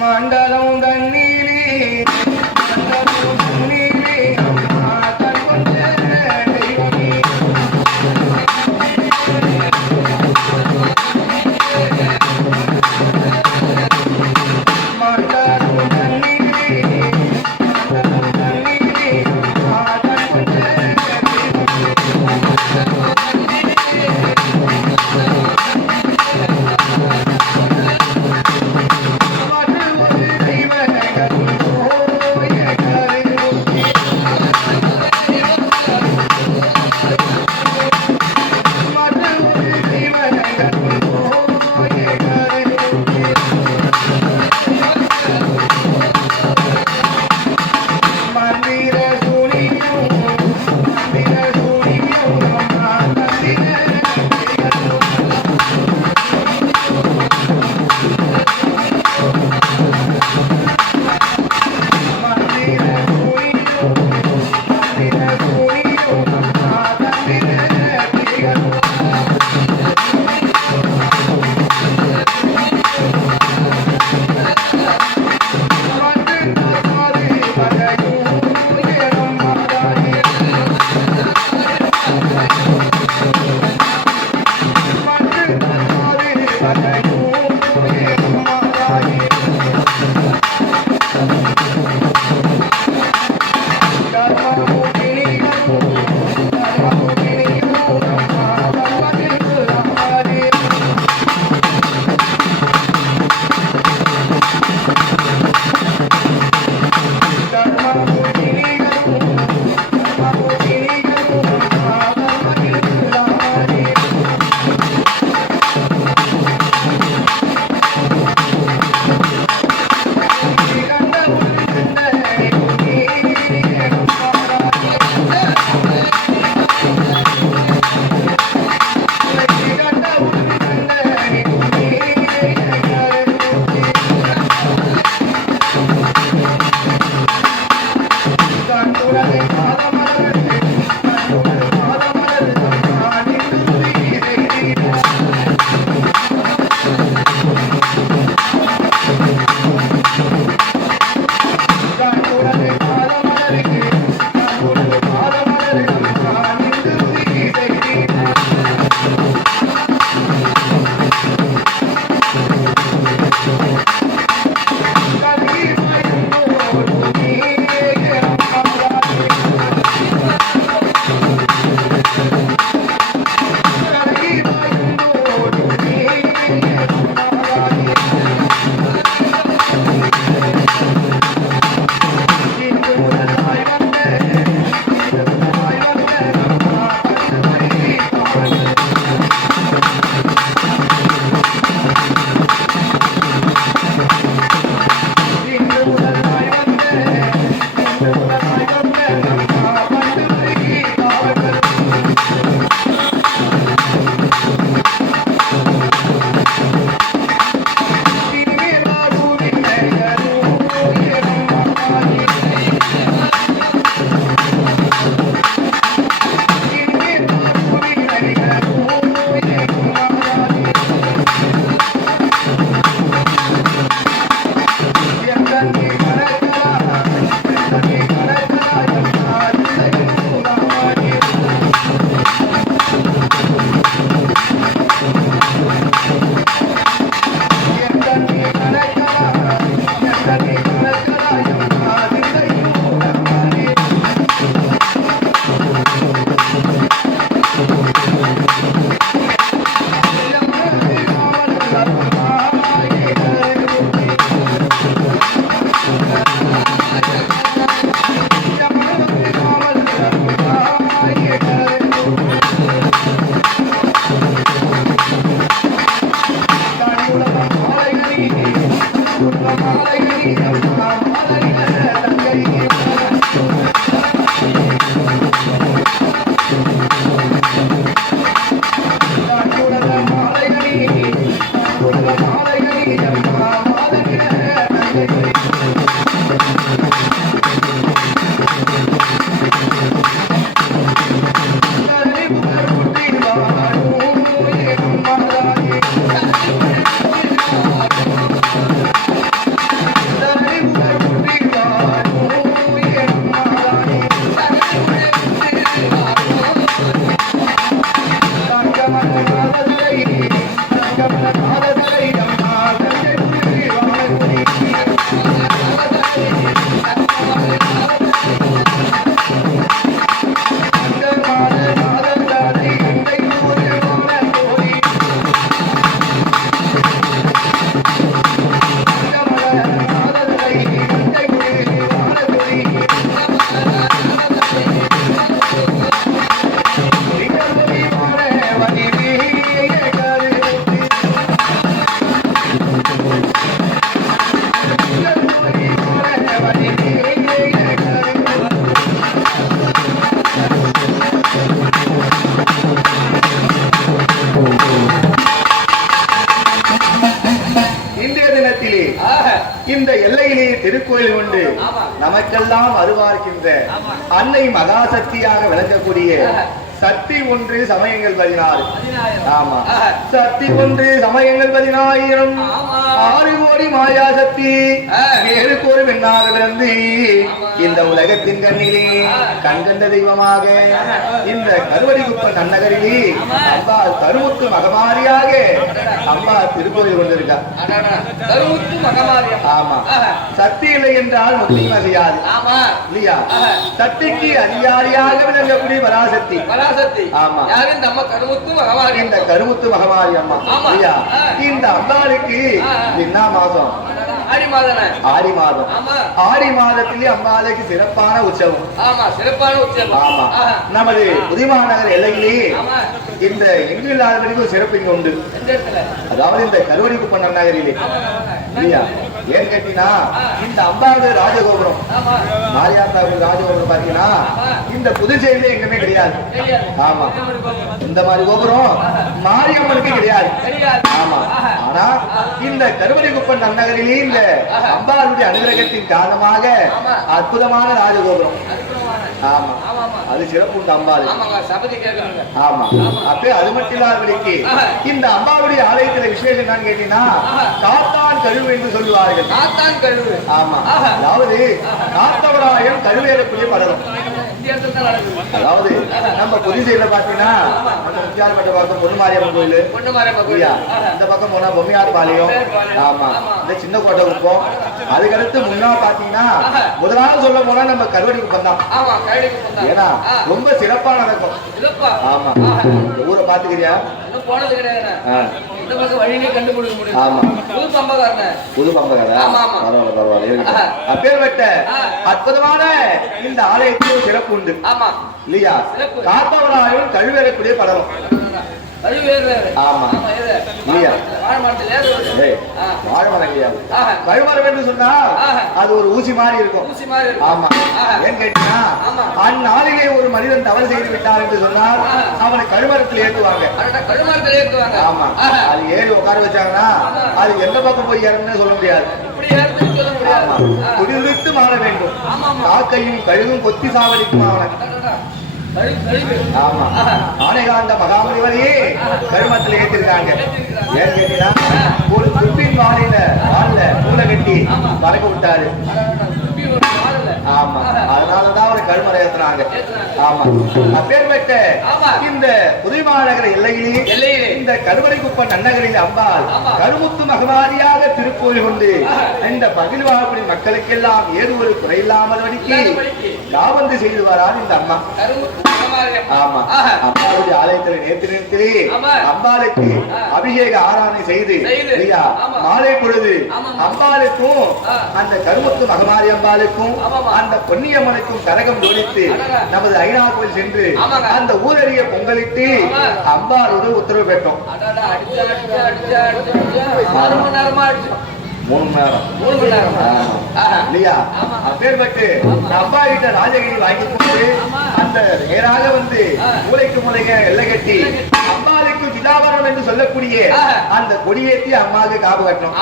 மண்டலம் தண்ணீரே மண்டலம் தண்ணீரே அம்மா தன் கொண்ட தெய்வமே மண்டலம் தண்ணீரே மண்டலம் தண்ணீரே அம்மா தன் கொண்ட உலகத்திலே இந்த எல்லையிலே திருக்கோயில் உண்டு. நமக்கெல்லாம் அருவார்க்கின்ற அன்னை மகாசக்தியாக விளங்கக்கூடிய சக்தி ஒன்று சமயங்கள் 16. ஆமா, சக்தி ஒன்று சமயங்கள் 10,000. 6 கோடி மாயா சக்தி 7 கோடி பெண்ணாக பிறந்து இந்த உலகத்தின் கண்ணிலே கண்கண்ட தெய்வமாக இந்த கருவடிக்குப்ப நன்னகரிலே அம்பாள் கருமுத்து மகமாரியாக அம்பாள் திருக்கோயில் கொண்டிருக்கார். ஆமா, சக்தி இல்லை என்றால் முக்கியமா செய்யாது இல்லையா? சக்திக்கு அதிகாரியாக விளங்கக்கூடிய பராசக்தி. ஆமா, இந்த கருமுத்து மகமாரி அம்மா இல்லையா? இந்த அம்பாளுக்கு என்ன மாதம்? ஆடி மாதம். ஆடி மாதத்திலே அம்பாளுக்கு சிறப்பான உற்சவம். ஆமா, நமது புதிமாநகர் எல்லையிலே இந்த எங்கு இல்லாதவர்களுக்கு சிறப்பு இங்க உண்டு. அதாவது இந்த கருவடிக்குப்ப நன்னகரிலே இல்லையா? ஏன் கேட்டீங்கன்னா இந்த அம்பாடு ராஜகோபுரம் மாரியாத்தாவுக்கு ராஜகோபுரம் பாத்தீங்கன்னா இந்த புதுச்சேரியில எங்குமே கிடையாது. ஆமா, இந்த மாதிரி கோபுரம் மாரியம்மனுக்கு கிடையாது. ஆமா, ஆனா இந்த கருவடிக்குப்ப நன்னகரிலே இந்த அம்பாளுடைய அனுகிரகத்தின் காரணமாக அற்புதமான ராஜகோபுரம். ஆமா, அது சிறப்பு உண்டு அம்பாள். ஆமா, அப்ப அது மட்டும் இல்லாதவர்களுக்கு இந்த அம்பாளுடைய ஆலயத்துல விசேஷம் என்னன்னு கேட்டீங்கன்னா காத்தான் கழுவு என்று சொல்லுவார்கள். ஆமா, அதாவது காத்தவராயம் கழுவேறக்கூடிய படலம். அதாவது நம்ம புதுச்சேரியில பாத்தீங்கன்னா முத்தியார்பட்ட பக்கம் பொன்னுமாரியம்மன் கோயில், இந்த பக்கம் போனா பொம்மையார் பாளையம். ஆமா, இந்த சின்ன கோட்டை குப்பம். அதுக்கடுத்து முன்னா பாத்தீங்கன்னா முதலாவது சொல்ல போனா நம்ம கருவடி குப்பம் தான். ஏன்னா ரொம்ப சிறப்பா நடக்கும். ஆமா, ஊரை பாத்துக்கிறியா? போனது கிடையாது. இந்த பக்கம் வழியிலே கண்டுபிடிக்க முடியும். ஆமா, புது பம்பகாரன். பரவாயில்ல. அப்பேற்பட்ட அற்புதமான இந்த ஆலயத்தில் சிறப்பு உண்டு. ஆமா இல்லையா? காத்தவராயும் கழுவேறக்கூடிய படலம். ஆமா இல்லையா? வாழைமரம் கிடையாது. கழுமரம் என்று சொன்னா அது ஒரு ஊசி மாதிரி இருக்கும். ஆமா, ஏன் கேட்டீங்கன்னா அந்நாளிலே ஒரு மனிதன் தவறு செய்து விட்டார் என்று சொன்னால் அவனை கழுமரத்தில் ஏற்றுவாங்க. ஆமா, அது ஏறி உட்கார வச்சாங்கன்னா அது எந்த பக்கம் போய் ஏறணும்னு சொல்ல முடியாது. குடிவிட்டு மாற வேண்டும். காக்கையும் கழுகும் கொத்தி சாவடிக்கும் அவன். ஆமா, ஆனைகாந்த மகாமுனிவரையே கருமத்தில் ஏற்றிருக்காங்க. ஏன் கேட்டீங்கன்னா ஒரு துப்பின் வாழையில பூலை கட்டி பறக்க விட்டாரு. ஆமா, அதனாலதான் ஒரு கருமறை ஏத்துறாங்க. ஆமா, அப்பேற்பட்ட இந்த புதுமாநகர எல்லையிலே இந்த கருவறைக்குப்ப நன்னகரில் அம்பாள் கருமுத்து மகமாரியாக திருக்கோயில் கொண்டு இந்த பகுதி வாழக்கூடிய மக்களுக்கெல்லாம் ஏது ஒரு குறையில்லாமல் வடிக்கி காவந்து செய்து வராது இந்த அம்மா. ஆமா, அம்பாளுடைய ஆலயத்தில் நேத்திரத்திலே அம்பாளுக்கு அபிஷேக ஆராதனை செய்து மாலை பொழுது அம்பாளுக்கும் அந்த கருமுத்து மகமாரி அம்பாளுக்கும் அந்த பொன்னியம்மனுக்கும் கரகம் ஜோடித்து நமது ஐநா கோயில் சென்று அந்த ஊரறிய பொங்கலிட்டு அம்பாளோடு உத்தரவு பெற்றோம். 3 மணி நேரம் இல்லையா? அப்பேற்பட்டு அப்பா கிட்ட ராஜகிரி வாங்கி போட்டு அந்த நேராக வந்து மூளைக்கு மூளைக எல்லை கட்டி அம்பாளுக்கு சிதாபரணம் என்று சொல்லக்கூடிய அந்த கொடியேற்றி அம்மாவுக்கு காப்பு கட்டணும்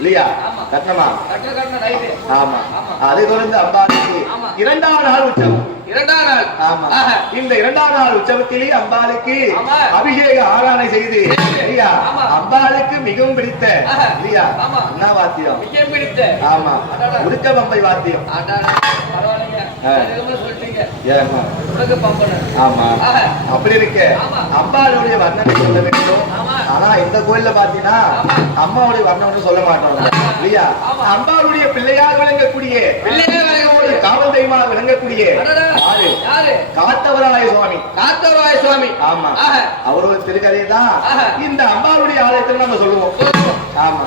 இல்லையா? கட்டணமா? ஆமா, அதை தொடர்ந்து அம்பாளுக்கு 2ஆம் நாள் உற்சவம். ஆமா, இந்த 2ஆம் நாள் உற்சவத்திலே அம்பாளுக்கு அபிஷேக ஆராதனை செய்து இல்லையா? அம்பாளுக்கு மிகவும் பிடித்த இல்லையா என்ன வாத்தியம்? ஆமா, உடுக்க பம்பை வாத்தியம். ஆமா, அப்படி இருக்க அம்பாளுடைய வர்ணனை சொல்ல வேண்டும். ஆனா இந்த கோயில்ல பாத்தீங்கன்னா அம்மாவுடைய வர்ணம் சொல்ல மாட்டோம் இல்லையா? அம்பாளுடைய பிள்ளையாக விளங்கக்கூடிய காவல் தெய்வமாக விளங்கக்கூடிய காத்தவராய சுவாமி. ஆமா, அவரோட திருக்கதையை தான் இந்த அம்பாளுடைய ஆலயத்தில் நம்ம சொல்லுவோம். ஆமா,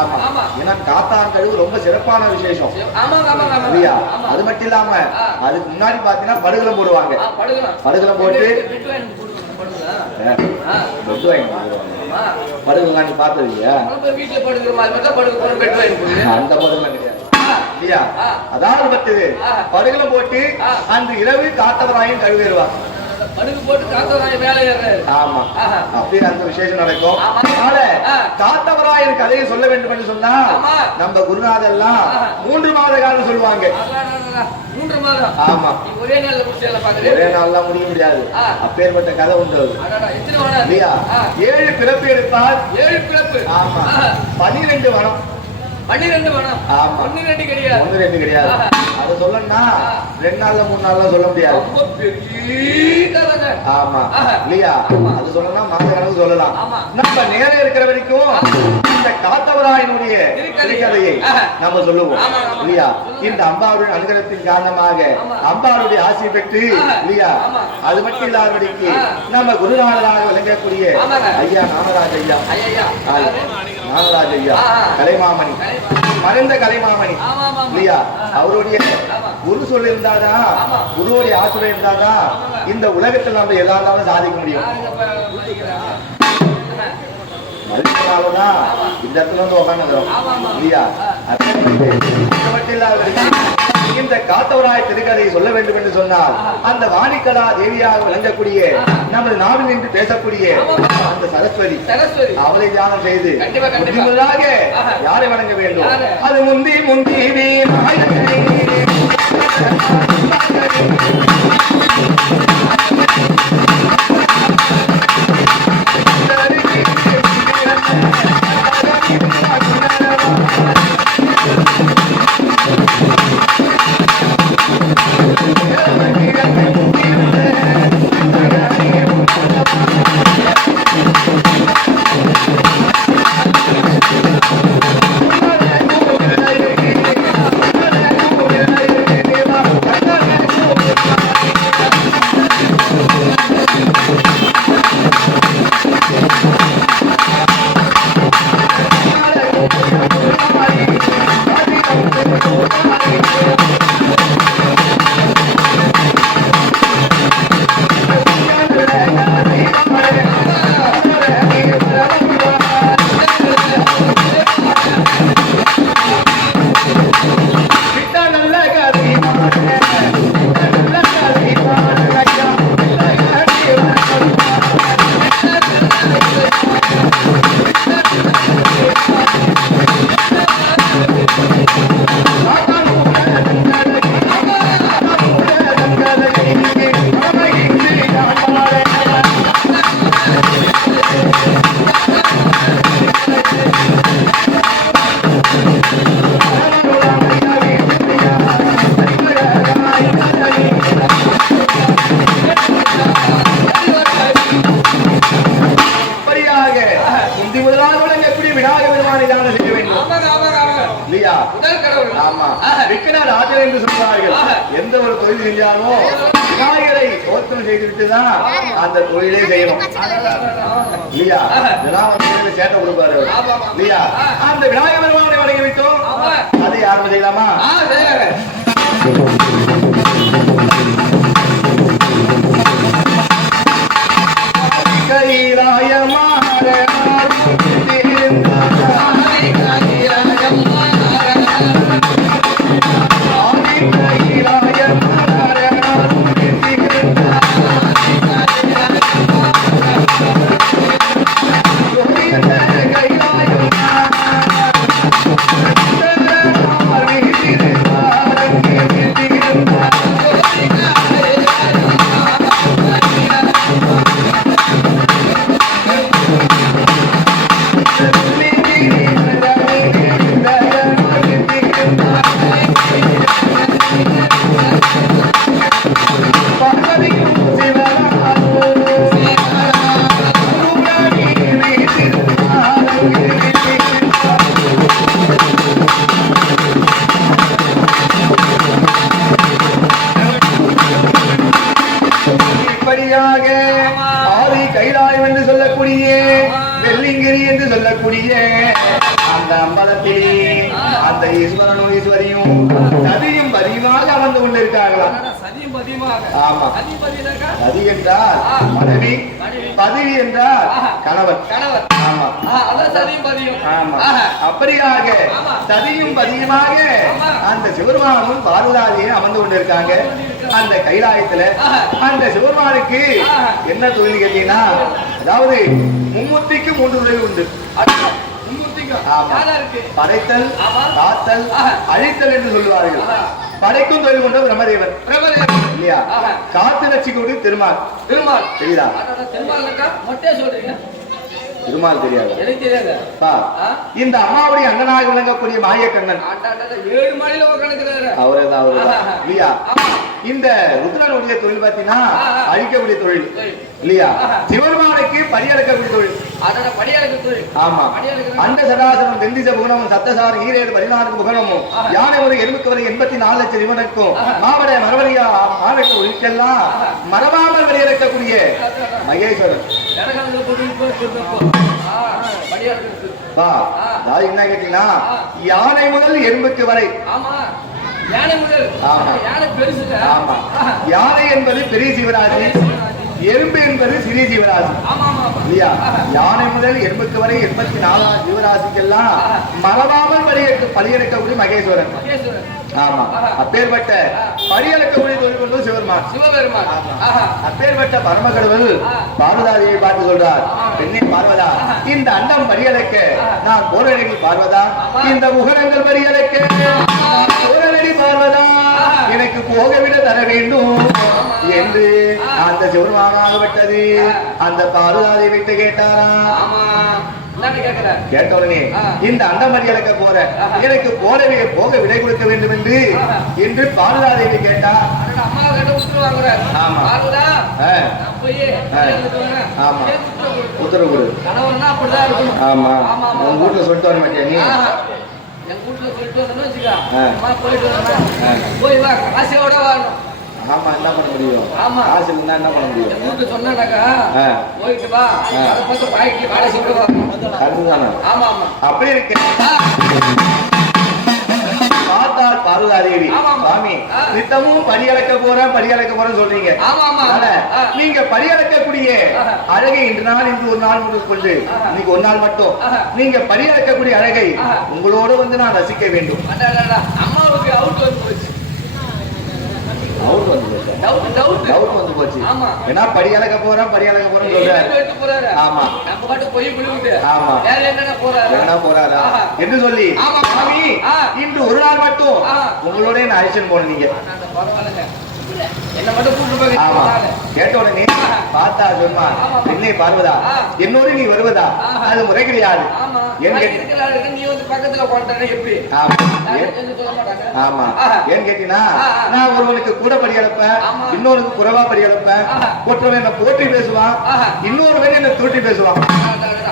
ஆமா, ஏன்னா காத்தான் கழுவு ரொம்ப சிறப்பான விசேஷம் இல்லையா? அது மட்டும் இல்லாம அதுக்கு முன்னாடி பாத்தீங்கன்னா படுகளம் போடுவாங்க. படுகளம் போட்டு படுகளா நீ பார்த்தது அந்த படுகளம் கிடையாது இல்லையா? அதாவது படுகளம் போட்டு அந்த இரவு காத்தவராயும் கழுவேறுவார். மனுக்கு போட்டு காத்தவராய வேலை ஏறாரு. ஆமா, அப்படியே அந்த விசேஷம் நடக்கும். காத்தவராயன் கதையை சொல்ல வேண்டும் என்று சொன்னா நம்ம குருநாதெல்லாம் 3 மாத காலம் சொல்லுவாங்க. 3 மாதம்? ஆமா. ஒரே நாள்ல முடிச்சல பாக்குறேன். ஒரே நாள்ல முடிய முடியாது. அப்பேற்பட்ட கதை உண்டு. எத்தனை வனம் இல்லையா? 7 பிறப்பு எடுத்தால் 7 பிறப்பு. ஆமா. 12 வனம். 12 வனம். ஆமா. 1 2 கிடையாது. 1 2 கிடையாது. அத சொல்லணும்னா 2 நாள்ல 3 நாள்ல சொல்ல முடியாது. ரொம்ப பெரிய கதை. ஆமா. இல்லையா? அது சொல்லணும்னா மாத கணக்கு சொல்லலாம். நம்ம நேரே இருக்கிற வரைக்கும் இந்த காத்தவராயனுடைய திரைக்கதையை நம்ம சொல்லுவோம். இல்லையா? இந்த அம்பாவுடைய அனுகிரகத்தின் காரணமாக அம்பாவுடைய ஆசை பெற்று இல்லையா? அது மட்டும் இல்லாதபடிக்கு நம்ம குருநாதராக விளங்கக்கூடிய ஐயா நாமராஜ் ஐயா, நாமராஜ் ஐயா கலைமாமணி, மறைந்த கலைமாமணி இல்லையா? அவருடைய குரு சொல்லி இருந்தாதான், குருவுடைய ஆசிரியர் இருந்தாதான் இந்த உலகத்தில் நம்ம எதாவது சாதிக்க முடியும். மதிப்பாலதான் இந்த இடத்துல வந்து உட்காந்துக்கிறோம் இல்லையா? இந்த காத்தவராய திருக்கதையை சொல்ல வேண்டும் என்று சொன்னால் அந்த வாணிக்கலா தேவியாக விளங்கக்கூடிய நம்ம நாவில் நின்று பேசக்கூடிய அந்த சரஸ்வதி அவளை தியானம் செய்து முதலாக யாரை வணங்க வேண்டும்? அது முந்தி முந்தி எந்த ஒரு தொழில் செஞ்சாலும் விநாயகரை தோற்றம் செய்துவிட்டுதான் அந்த தொழிலே செய்யணும் இல்லையா? சேட்டை கொடுப்பாரு இல்லையா? அந்த விநாயகர் பெருமானை வணங்கி விட்டோம், அதை யாரும் செய்யலாமா? ஆதி கைலாயம் என்று சொல்லக்கூடிய வெள்ளிங்கிரி என்று சொல்லக்கூடிய அந்த அம்பலத்திலே அந்த ஈஸ்வரனும் ஈஸ்வரியும் சதியும் பதியமாக அமர்ந்து கொண்டிருக்கார்களா? ஆமா, சதி என்றால் மனைவி பதிவி என்றால் கணவன். ஆமா. அதான் சதியும் பதியும். ஆமா. அப்படியாக சதியும் பதியுமாக அந்த சிவருமானும் பார்வதாதியை அமர்ந்து கொண்டிருக்காங்க அந்த கைலாயத்துல. அந்த சிவருமானுக்கு என்ன தொழில் கேட்டீங்கன்னா, அதாவது மும்மூர்த்திக்கு 3 தொழில் உண்டு. படைத்தல், காத்தல், அழித்தல் என்று சொல்லுவார்கள். படைக்கும் தொழில் கொண்ட பிரம்மதேவன் இல்லையா? காத்து ரட்சிக்கூடிய திருமால். தெரியுதா? திருமால் தெரியாது. இந்த அம்மாவுடைய அண்ணனாக விளங்கக்கூடிய மாயக்கண்ணன் அவர்தான் இல்லையா? இந்த ருத்ரனுடைய தொழில் பார்த்தீங்கன்னா அழிக்கக்கூடிய தொழில் இல்லையா? சிவருமானுக்கு படியளக்கக்கூடிய தொழில். ஆமா. அந்த சதாசனம் தெந்திச புகனமும் சப்தசாரம் ஈரேடு 14 புகனமும் யானை ஒரு எலும்புக்கு வரை 84 லட்சம் இவனுக்கும் மாவட மரவழியா மாவட்ட ஒழிக்கெல்லாம் மரபாமல் வெளியிறக்கக்கூடிய மகேஸ்வரன். என்ன கேட்டீங்கன்னா, யானை முதல் எறும்புக்கு வரை. யானை என்பது பெரிய சிவராசி, எறும்பு என்பது சிறிய ஜீவராசி இல்லையா? யானை முதல் எறும்புக்கு வரை 84 ஜீவராசிக்கெல்லாம் மரபாமல் பலியெடுக்கக்கூடிய மகேஸ்வரன். ஆமா. அப்பேற்பட்ட பலியெடுக்கக்கூடிய தொழில் கொண்டு சிவபெருமான். அப்பேற்பட்ட பரமகடவுள் பார்வதாதியை பார்த்து சொல்றார், பெண்ணே பார்வதா, இந்த அண்டம் பலியெடுக்க நான் போரடி பார்வதா, இந்த முகரங்கள் பலியெடுக்க போரடி பார்வதா, எனக்கு போகவிட தர வேண்டும் என்று அந்த சிவருமானாகப்பட்டது அந்த பார்வதாதியை விட்டு கேட்டாரா? கேட்ட உடனே இந்த அண்டமடி இழக்க போற எனக்கு போக விடை கொடுக்க வேண்டும் என்று பார்வதாதேவி கேட்டா. உத்தரவு கொடு. ஆமா. உங்க வீட்டுல சொல்லிட்டு வர மாட்டியா நீ? ஆமா. என்ன பண்ண முடியும்? காசு இருந்தா என்ன பண்ண முடியும்? சொன்னாக்கா போயிட்டு வா, அப்படி இருக்கு. பார்த்தால் பார்வதாதேவி, சுவாமி நித்தமும் படியளக்க போறேன்னு சொல்றீங்க. நீங்க படியளக்கக்கூடிய அழகை இன்று ஒரு நாள் கொண்டு இன்னைக்கு ஒரு நாள் மட்டும் நீங்க படியளக்கக்கூடிய அழகை உங்களோடு வந்து நான் ரசிக்க வேண்டும். அம்மாவுக்கு அவுட் வந்து போச்சு. டவுட் வந்து போச்சு. ஏன்னா படியளக்க போறேன் சொல்றாரு. ஆமா. ஆமா. என்ன போறாரா என்று சொல்லி இன்று ஒரு நாள் மட்டும் உங்களோட நான் அழைச்சிட்டு போனேன். நீங்க கேட்ட உடனே பார்த்தா சொன்னா, என்னை பார்வதா, என்னோடு நீ வருவதா? அது முறை கிடையாது. ஆமா. ஏன்னு கேட்டீங்கன்னா, நான் ஒருவனுக்கு கூட படியளப்பேன், இன்னொருக்கு குறைவா படியளப்பேன். ஒருவன் என்ன போற்றி பேசுவான், இன்னொருவன் என்ன தூட்டி பேசுவான்.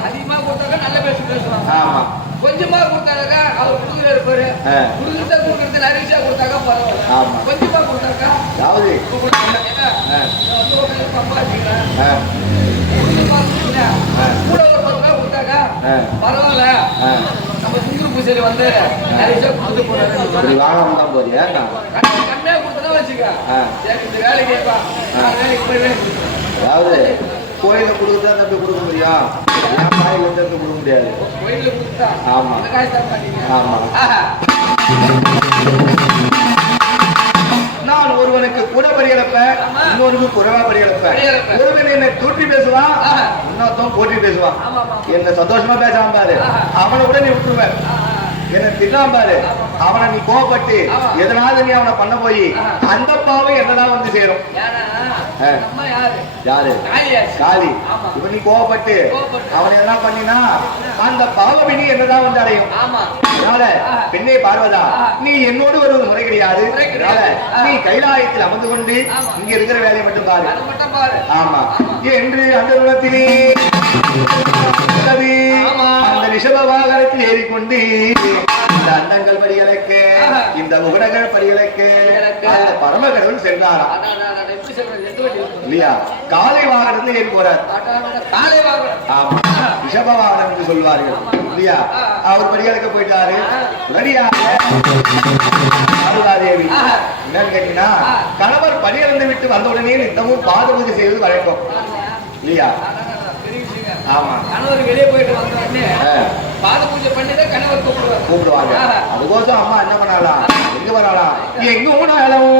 அதிகமா கொடுத்தாக்க நல்ல பேசுவான். ஆமா. கொஞ்சமா கொடுத்தாக்கா அவர் கொடுக்குற இருப்பாரு. கொடுக்கறது நிறைய கொடுத்தாக்கா பரவாயில்ல. ஆமா. கொஞ்சமா கொடுத்தாக்கா அதாவது கூட ஒரு 10 ரூபாய் கொடுத்தாக்கா பரவாயில்ல. நம்ம சுந்தர பூஜையில வந்து நிறைய கொடுத்து போறாரு. வாங்காம தான் போறியா? கம்மியா கொடுத்தா வச்சுக்க. இந்த வேலைக்கு கேட்பா, வேலைக்கு போய் அதாவது கோயில கொடுத்தா தம்பி கொடுக்க முடியும், கோயில இருந்து கொடுக்க முடியாது. கோயில கொடுத்தா ஆமா. ஆமா. நான் ஒருவனுக்கு கூட படியளப்பேன், இன்னொருக்கு குறைவா படியளப்பேன். ஒருவன் என்னை தூட்டி பேசுவான், இன்னொருத்தன் போட்டி பேசுவான். என்ன சந்தோஷமா பேசாம பாரு, அவனை கூட நீ விட்டுருவேன். என்ன திட்டாம பாரு, அவனை நீ கோவப்பட்டு எதனால நீ அவனை பண்ண போய் அந்த பாவம் என்னதான் வந்து சேரும். யாரு? காளி. இப்ப நீ கோவப்பட்டு அவனை என்ன பண்ணினா அந்த பாவவினி என்னதான் வந்து அடையும். அதனால பெண்ணே பார்வதா, நீ என்னோடு வருவது முறை கிடையாது. நீ கைலாயத்தில் அமர்ந்து கொண்டு இங்க இருக்கிற வேலையை மட்டும் பாரு. ஆமா. என்று அந்த குலத்திலே அந்த ரிஷப வாகனத்தில் ஏறிக்கொண்டு இந்த அண்டங்கள் படிகளுக்க, இந்த முகடங்கள் படிகளுக்க அந்த பரமகடவுள் சென்றாராம் இல்லையா? காலை வாகனத்தில் ஏறி போறார். ஆமா. ரிஷப வாகனம் என்று சொல்வார்கள் இல்லையா? அவர் படிகளுக்க போயிட்டாரு. பார்வதாதேவி என்னன்னு கேட்டீங்கன்னா, கணவர் படியிறந்து விட்டு வந்த உடனே நித்தமும் பாத பூஜை செய்வது வழக்கம் இல்லையா? ஆமா கணவர் வெளியே போயிட்டு வந்த உடனே பாத பூஜை பண்ணிதான் கணவர் கூப்பிடுவாங்க. அதுக்கோசம் அம்மா என்ன பண்ணாலாம், எங்க வராலாம், எங்க ஊனாலும்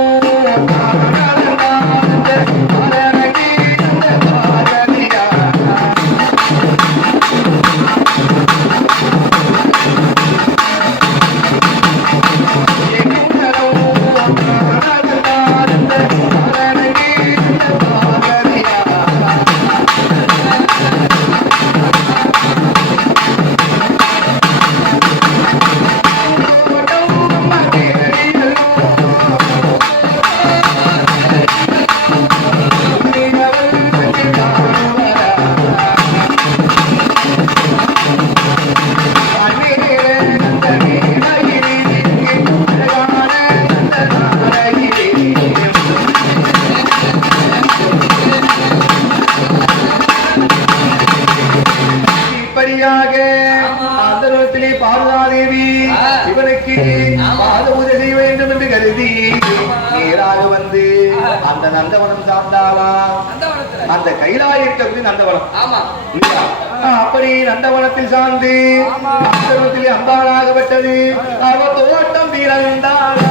பார்வதாதேவி சிவனுக்கு பாத பூஜை செய்ய வேண்டும் என்று கருதி நேராக வந்து அந்த நந்தவனம் சார்ந்தாளா. அந்த கைலாய இருக்கக்கூடிய நந்தவனம். அப்படி நந்தவனத்தில் சார்ந்து நந்தவனத்திலே அம்பாளாகப்பட்டது. அவ தோட்டம் பிறந்தாள்.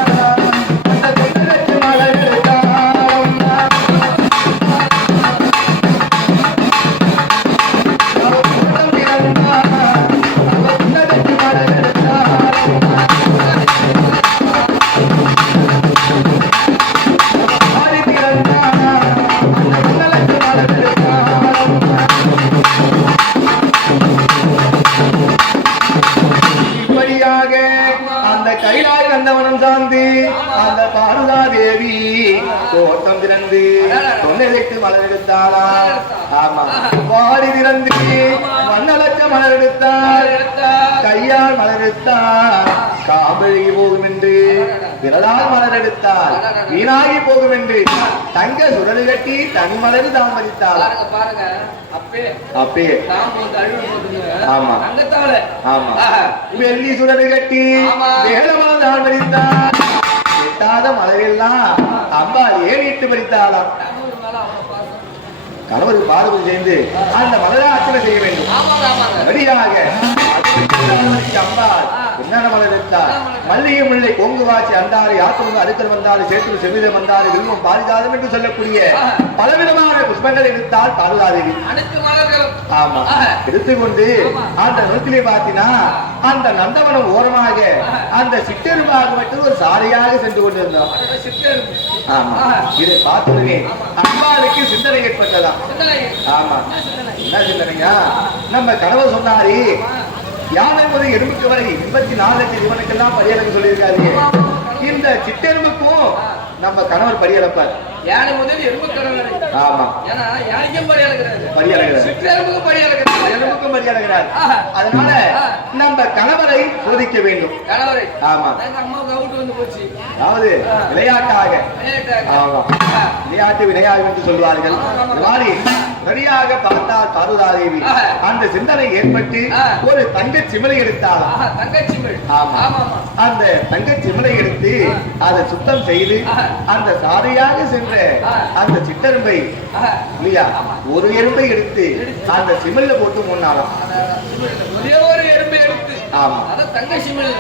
கைலாய நந்தவனம் சார்ந்து அந்த பார்வதாதேவி தோட்டம் திறந்து தொன்னைக்கு மலர் எடுத்தாளா. ஆமா, பாடி திறந்து மண்ணலச்ச மலர் எடுத்தாள். கையால் மலர் எடுத்தாள். காம்பழுகி போகும் என்று விரலால் மலர் எடுத்தாள். வீணாகி போகும் என்று தங்க சுடலை கட்டி தனி மலர் தான் மதித்தாள். அப்பே ஆமா ஆமா, வெள்ளி சுடலை கட்டி வேலமலர் தான் மதித்தாள். எட்டாத மலரெல்லாம் அம்பா ஏறிட்டு பறித்தாளாம். கணவருக்கு பாதபூஜை செய்து அந்த மலரை அர்ச்சனை செய்ய வேண்டும். வழியாக அம்பாள் என்னென்ன மலர் எடுத்தார். மல்லிகை முல்லை கொங்கு வாச்சி அந்தாறு யாத்திரை அடுக்கல் வந்தாறு சேத்து செவிதம் வந்தாறு வில்வம் பாரிஜாதம் என்று சொல்லக்கூடிய பலவிதமான புஷ்பங்கள் எடுத்தால் பார்வதாதேவி. ஆமா, எடுத்துக்கொண்டு அந்த நோக்கிலே பார்த்தினா அந்த நந்தவனம் ஓரமாக அந்த சிற்றெரும்பாக மட்டும் ஒரு சாலையாக சென்று கொண்டிருந்தோம். ஆமா, இதை பார்த்துடனே அம்பாளுக்கு சிந்தனை ஏற்பட்டதா. ஆமா, என்ன சிந்தனைங்க, நம்ம கணவர் சொன்னாரு யானை முதல் எறும்புக்கு வரை 24 லட்சம் இவனுக்கெல்லாம் பரியாளம் சொல்லியிருக்காரு. இந்த சிற்றெரும்புக்கும் நம்ம கணவர் பரியாளப்பார். யானை முதல் எறும்பு கணவர். ஆமா, ஏன்னா யானைக்கும் பரியாளகிறார், சிற்றெரும்புக்கும் பரியாளகிறார். அதனால நம்ம கணவரை சோதிக்க வேண்டும். கணவரை ஆமா, அதாவது விளையாட்டாக. ஆமா, விளையாட்டு விளையாடு என்று சொல்வார்கள். சரியாக பார்த்தால் பார்வதாதேவி அந்த சிந்தனை ஏற்பட்டு ஒரு தங்க சிமிழை எடுத்தாள். அந்த தங்க சிமிழை எடுத்து அதை சுத்தம் செய்து அந்த சாதையாக சென்ற அந்த சிற்றெரும்பை இல்லையா ஒரு எறும்பை எடுத்து அந்த சிமிழ்ல போட்டு மூணாலும் ஒரே ஒரு எறும்பை எடுத்து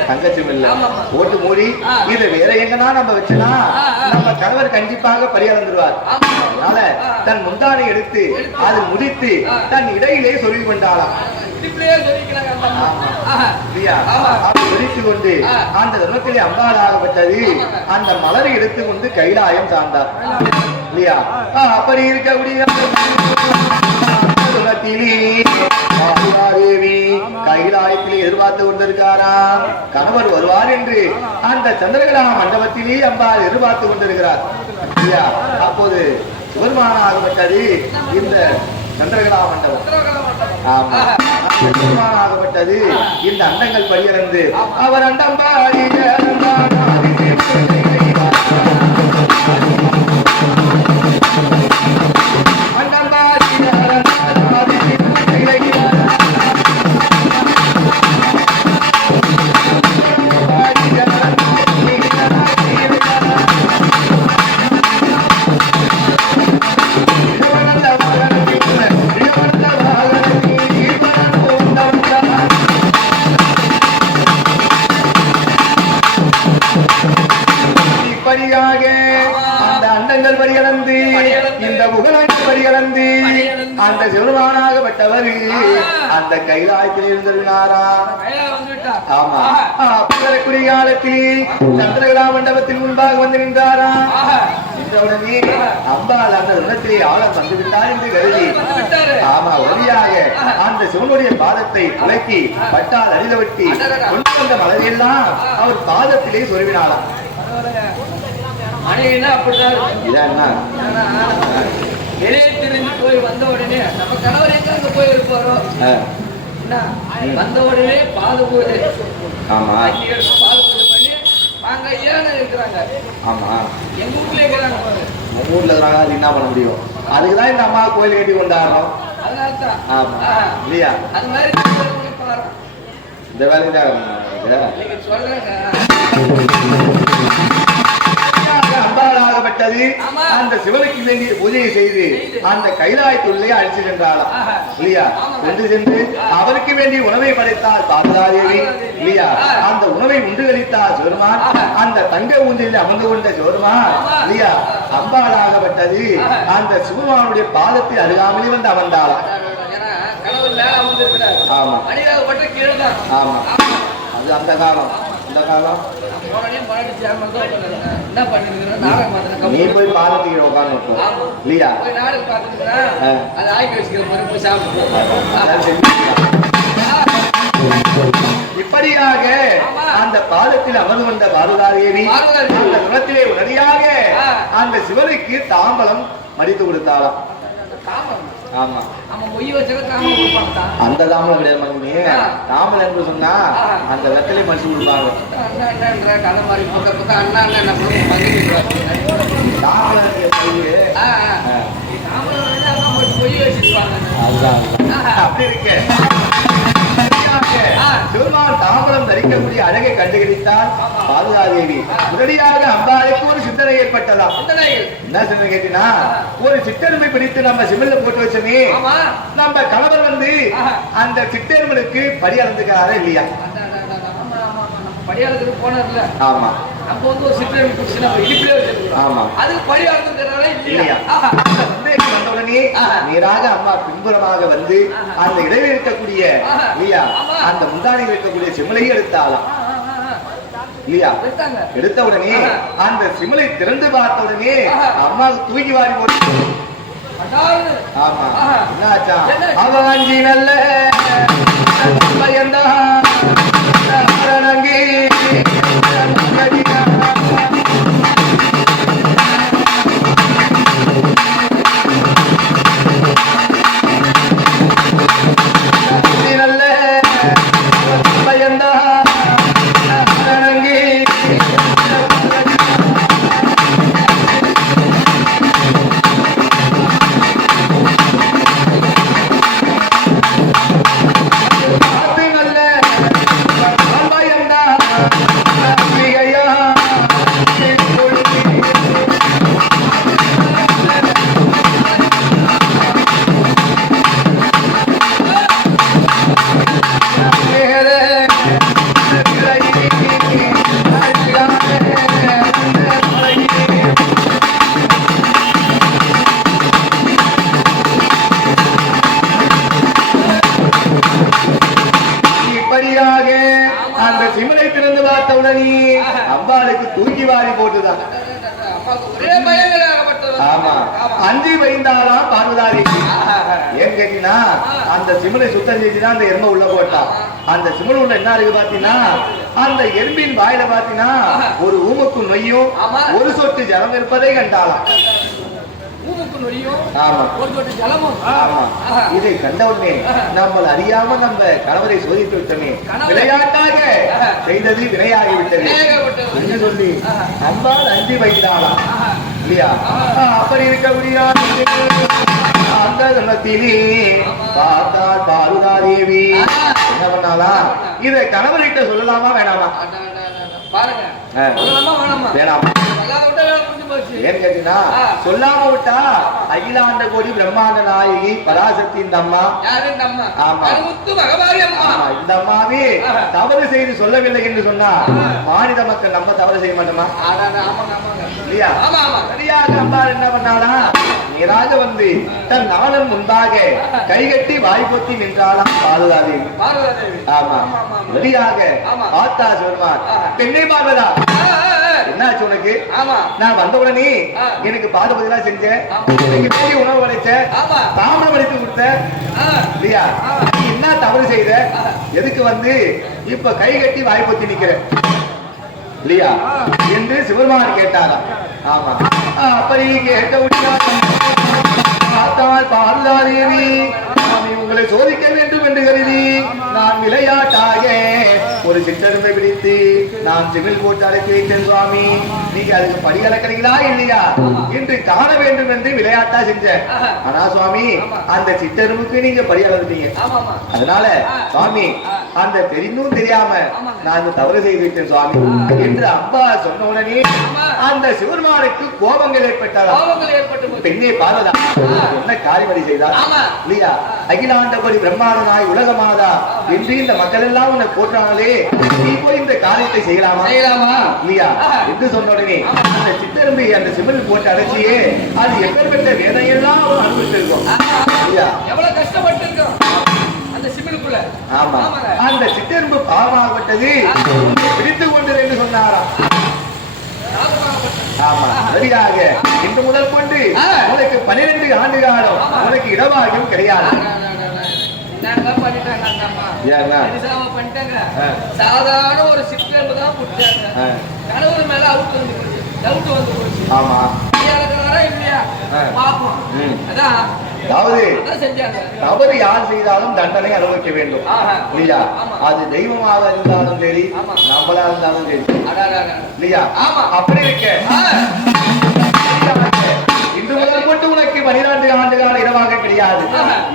தங்க சிமிழ்ல போட்டு மூடி இது வேற எங்கன்னா நம்ம வச்சுனா நம்ம கணவர் கண்டிப்பாக பரியாளந்துருவார். அதனால தன் முந்தானை எடுத்து அது முடித்து தன் இடையிலே சொல்லி கொண்டாளாம். கொண்டு அந்த தர்மத்திலே அம்பாளாகப்பட்டது அந்த மலரை எடுத்துக்கொண்டு கைலாயம் சார்ந்தார் இல்லையா. அப்படி இருக்கக்கூடிய கைலாயத்திலே எதிர்பார்த்து கொண்டிருக்காராம். கணவர் வருவார் என்று அந்த சந்திரகலா மண்டபத்திலே அம்பாள் எதிர்பார்த்து கொண்டிருக்கிறார் இல்லையா. அப்போது சிவருமானாகப்பட்டது இந்த சந்திரகலா மண்டபம். ஆமா, ஆகப்பட்டது இந்த அண்டங்கள் பரியறந்து அவர் அண்டம் பாடி இப்படியாக அந்த அண்டங்கள் படிகளந்து இந்த புகழங்கள் படிகளந்து அந்த சிவருமானாகப்பட்டவர் அந்த கைலாயத்தில் இருந்திருந்தாரா? ஆமா. புகழக்கூடிய காலத்தில் சந்திரகலா மண்டபத்தில் முன்பாக வந்து நின்றாரா? நின்றவுடனே அம்பாள் அந்த இடத்திலே ஆழம் வந்துவிட்டார் என்று கருதி ஆமா ஒளியாக அந்த சிவனுடைய பாதத்தை துளக்கி பட்டால் அழிதவட்டி கொண்டு வந்த மலரையெல்லாம் அவர் பாதத்திலே சொருவினாராம். வெளியே திரிஞ்சு போய் வந்த உடனே நம்ம கணவர் எங்க போய் இருப்பாரோ வந்த உடனே பாத பூஜை பாத பூஜை பண்ணி வாங்க ஏன்னு இருக்கிறாங்க. ஆமா எங்க ஊர்ல இருக்கிறாங்க, உங்க ஊர்ல இருக்கிறாங்க. அது என்ன பண்ண முடியும்? அதுக்குதான் இந்த அம்மா கோயில் கட்டி கொண்டாடுறோம். அதனால்தான் இல்லையா? அது மாதிரி இந்த வேலைக்கு அம்பாளாகப்பட்டது அந்த சிவனுக்கு வேண்டிய பூஜையை செய்து அந்த கைலாயத்துள்ளே அழைத்து சென்றாளாம். இல்லையா? கொண்டு சென்று அவருக்கு வேண்டிய உணவை படைத்தார் பார்வதாதேவி. இல்லையா? அந்த உணவை உண்டு கழித்தார் சிவருமான். அந்த தங்க ஊஞ்சலில் அமர்ந்து கொண்ட சிவருமான் இல்லையா அம்பாளாகப்பட்டது அந்த சிவருமானுடைய பாதத்தில் அருகாமலே வந்து அமர்ந்தாளாம். ஆமா ஆமா. அது அந்த காலம். இந்த காலம் நீ போய் பாதத்துக்கு உட்கார்ந்து இல்லையா? இப்படியாக அந்த பாதத்தில் அமர்ந்து கொண்ட பார்வதாதேவி அந்த குணத்திலே உடனடியாக அந்த சிவனுக்கு தாம்பலம் மடித்து கொடுத்தாளாம். ஆமா அந்த தாமலம் கிடையாது. தாமலம் என்று சொன்னா அந்த வெத்தலை மடிச்சு கொடுப்பாங்க. அப்படி இருக்கு. சிவருமான் தாம்பலம் தரிக்கக்கூடிய அழகை கண்டுபிடித்தால் பார்வதாதேவி உடனடியாக அம்பாளுக்கு ஒரு சிந்தனை ஏற்பட்டதாம். என்ன சிந்தனை கேட்டீங்கன்னா, ஒரு சிற்றெருமை பிடித்து நம்ம சிமிழ்ல போட்டு வச்சோமே, நம்ம கணவர் வந்து அந்த சிற்றெருமனுக்கு படி அளந்துக்கிறாரா இல்லையா? படியாளத்துக்கு போனதுல ஆமா அப்போ வந்து ஒரு சிற்றெருமை பிடிச்சு நம்ம இடுப்பிலே வச்சிருக்கோம். ஆமா அதுக்கு படி அளந்துக்கிறாரா இல்லையா? வந்தவுடனே நேராக அம்மா பின்புறமாக வந்து அந்த இடையில் இருக்கக்கூடிய இல்லையா அந்த முந்தானில் இருக்கக்கூடிய சிமிலை எடுத்தாலாம். இல்லையா? எடுத்த உடனே அந்த சிமிலை திறந்து பார்த்த உடனே அம்மாவுக்கு தூக்கி வாரி போட்டு ஆமா என்னாச்சா அவஞ்சி நல்ல அந்த சிமிலை திறந்து பார்த்த உடனே அம்பாளுக்கு தூக்கி வாரி போட்டுதான். ஆமா அஞ்சு பயந்தாலாம் பார்வதாதேவி. ஏன் கேட்டீங்கன்னா அந்த சிமிலை சுத்தம் செஞ்சுதான் அந்த எறும்பை உள்ள போட்டான். அந்த சிமிழ் உள்ள என்ன இருக்கு பாத்தீங்கன்னா அந்த எறும்பின் வாயில பாத்தீங்கன்னா ஒரு ஊமுக்கு நொய்யும் ஒரு சொட்டு ஜலம் இருப்பதை கண்டாலாம். இதை கண்டவுடனே நம்மள அறியாம நம்ம கணவரை சோதித்து விட்டோமே, விளையாட்டாக செய்தது வினையாகிவிட்டது என்று சொல்லி அம்பாள் அஞ்சு வைத்தாளாம். இல்லையா? அப்படி இருக்க முடியாது. அந்த தினத்திலே பார்த்தால் பார்வதாதேவி என்ன பண்ணாலா, இதை கணவர்கிட்ட சொல்லலாமா வேணாமா? பாருங்க வேணாமா? ஏன் கேட்டீங்கன்னா சொல்லாம விட்டா அகிலாண்ட கோடி பிரம்மாண்ட நாயகி பராசக்தி இந்த அம்மா. ஆமா, இந்த அம்மாவே தவறு செய்து சொல்லவில்லை என்று சொன்னா மாநில மக்கள் நம்ம தவறு செய்ய மாட்டோமா? இல்லையா? சரியாக அம்பாள் என்ன பண்ணாளா, நேராக வந்து தன் நாளன் முன்பாக கைகட்டி வாய்ப்பொத்தி நின்றாளாம் பாதுகாதேவி. ஆமா, சரியாக பார்த்தா சொல்வார், பெண்ணை பார்வதா என்னாச்சு உனக்கு? நான் வந்த உடனே எனக்கு பாதுபதி எல்லாம் செஞ்சேன், எனக்கு உணவு படைச்ச, தாமரம் அடித்து கொடுத்த, இல்லையா? நீ என்ன தவறு செய்த? எதுக்கு வந்து இப்ப கை கட்டி வாய்ப்பொத்தி நிக்கிற, இல்லையா என்று சிவருமான் கேட்டாரா? ஆமா, அப்படி கேட்ட பார்த்தால் பார்வதாதேவி, உங்களை சோதிக்க வேண்டும் என்று கருதி நான் விளையாட்டாக ஒரு சிற்றெருமை பிடித்து நான் சிவில் போட்டு அழைத்து வைத்தேன் சுவாமி. நீங்க அதுக்கு படி அளக்கிறீங்களா இல்லையா என்று காண வேண்டும் என்று விளையாட்டா செஞ்சேன். ஆனா சுவாமி, அந்த சிற்றெருமுக்கு நீங்க படி அளந்துட்டீங்க. அதனால சுவாமி, அந்த தெரிந்தும் தெரியாம நான் தவறு செய்து விட்டேன் சுவாமி என்று அப்பா சொன்ன உடனே அந்த சிவருமானுக்கு கோபங்கள் ஏற்பட்டதா? பெண்ணே பார்வதா என்ன காரியமடி செய்தார் இல்லையா? அகிலாண்டபடி பிரம்மாண்டமாய் உலகமானதா என்று இந்த மக்கள் எல்லாம் உன்னை போற்றாங்களே, நீ போய் இந்த காரியத்தை செய்யலாமா இல்லையா என்று சொன்ன உடனே அந்த சித்தரும்பி அந்த சிவில் போட்டு அடைச்சியே அது எப்பேற்பட்ட வேதையெல்லாம் அனுபவிச்சிருக்கோம் இல்லையா? எவ்வளவு கஷ்டப்பட்டு இருக்கோம் அந்த சிமிழுக்குள்ள. ஆமா, அந்த சித்தரும்பு பாவமாகப்பட்டது பிடித்து கொண்டு என்று சொன்னாராம். ஆமா, சரியாக இன்று முதல் கொண்டு உனக்கு 12 ஆண்டு காலம் உனக்கு இடவாகியும் கிடையாது. சாதாரண ஒரு சிற்றெரும்பு தான் புடிச்சாங்க, கணவர் மேல அவுட் வந்து போச்சு. ஆமா, இல்லையா பாப்போம். அதான் அதாவது தவறு யார் செய்தாலும் தண்டனை அனுபவிக்க வேண்டும் இல்லையா? அது தெய்வமாக இருந்தாலும் சரி, நம்மளா இருந்தாலும் சரி இல்லையா? அப்படி இருக்க இன்று முதல் கொண்டு உனக்கு 12 ஆண்டு கால இடமாக கிடையாது.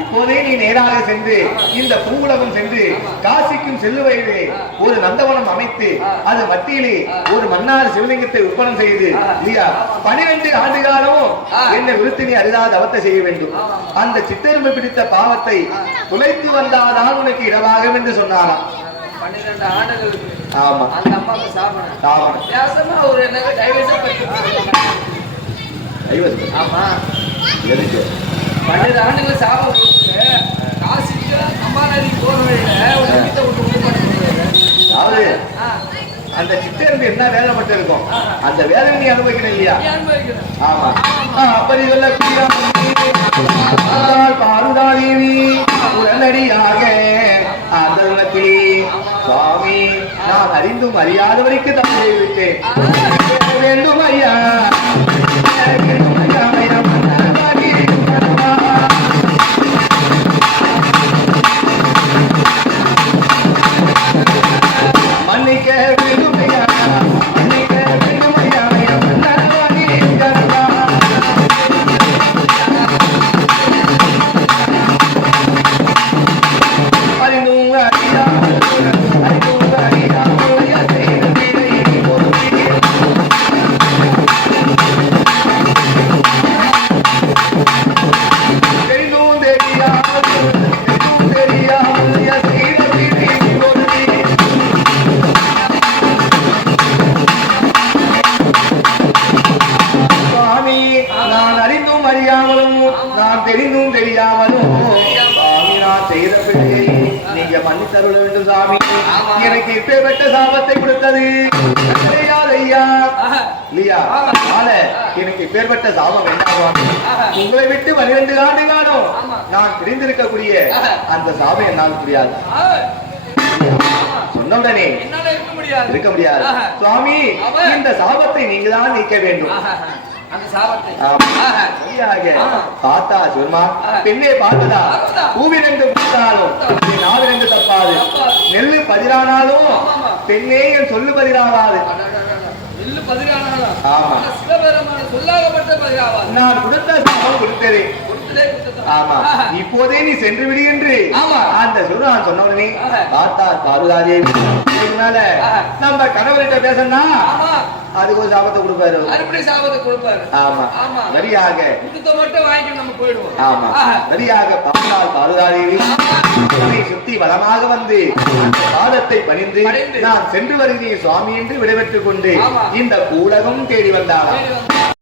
இப்போதே நீ நேராக சென்று இந்த பூவுலகம் சென்று காசிக்கும் செல்லுவதிலே ஒரு நந்தவனம் அமைத்து அது மத்தியிலே ஒரு மன்னார் சிவலிங்கத்தை உற்பனம் செய்து இல்லையா 12 ஆண்டு காலமும் என்ன விருத்தி நீ அரிதாத தவத்தை செய்ய வேண்டும். அந்த சித்தெரும்பு பிடித்த பாவத்தை துளைத்து வந்தாதான் உனக்கு இடமாகும் என்று சொன்னாராம். 12 ஆண்டுகள். ஆமா, அந்த அம்மாவுக்கு சாபனம் வியாசமா ஒரு எனக்கு டைவர்ஸ் பண்ணி. ஆமா, எதுக்கு 12 ஆண்டுகள் சாபம் கொடுத்து காசிக்கு அம்மா நதி போற வழியில ஒரு வீட்டை விட்டு அதாவது அந்த சித்தெரும்பு என்ன வேலைப்பட்டு இருக்கும் அந்த வேலை நீ அனுபவிக்கணும் இல்லையா? ஆமா, அப்படி சொல்ல பாருதாதேவி உடனடியாக அந்த உலகத்திலே சுவாமி நான் அறிந்தும் அறியாதவரைக்கு தப்பு செய்துவிட்டேன் வேண்டும் ஐயா. மன்னிக்க வேண்டும் ஐயா, மன்னிக்க வேண்டும் ஐயா. நான் அறிந்தும் அறியாமலும் நான் தெரிந்தும் தெரியாமலும் சாமி நான் செய்த பிள்ளை நீங்க மன்னித்தருள வேண்டும் சாமி. எனக்கு இப்பேற்பட்ட சாபத்தை கொடுத்தது ஐயா இல்லையா? எனக்கு இப்பேற்பட்ட சாபம் வேண்டாம். உங்களை விட்டு 12 ஆண்டு காலம் நான் பிரிந்திருக்கக்கூடிய அந்த சாபம் என்னால் முடியாது. சொன்னவுடனே இருக்க முடியாது சுவாமி. இந்த சாபத்தை நீங்க தான் நீக்க வேண்டும். பார்த்தா சொல்மா பெண்ணே பார்த்ததா பூவிரண்டு பார்த்தாலும் நாவிரண்டு தப்பாது, நெல்லு பதிரானாலும் பெண்ணே என் சொல்லு பதிராவாது. நான் கொடுத்த சாபம் கொடுத்தேன். ஆமா, இப்போதே நீ சென்று விடு என்று அந்த அந்த சிவரான் சொன்ன உடனே பார்த்தார் பார்வதாதேவி. மேல நம்ம கணவர்கிட்ட பேசணும்னா அதுக்கு ஒரு சாபத்தை கொடுப்பாரு. அப்படி சாபத்தை கொடுப்பாரு. ஆமா ஆமா. சரியாக குடுத்த மட்டும் வாங்கிட்டு நம்ம போயிடுவோம். ஆமா. சரியாக பார்த்தால் பார்வதாதேவி சுத்தி வளமாக வந்து பாதத்தை பணிந்து நான் சென்று வருகிறேன் சுவாமி என்று விடைபெற்றுக் கொண்டு இந்த கூடகம் தேடி வந்தாராம்.